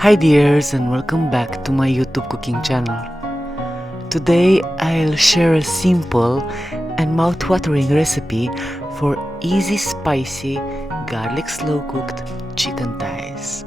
Hi dears, and welcome back to my YouTube cooking channel. Today I'll share a simple and mouth-watering recipe for easy spicy garlic slow cooked chicken thighs.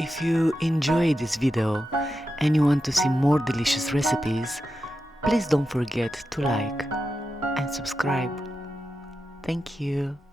If you enjoyed this video and you want to see more delicious recipes, please don't forget to like and subscribe. Thank you.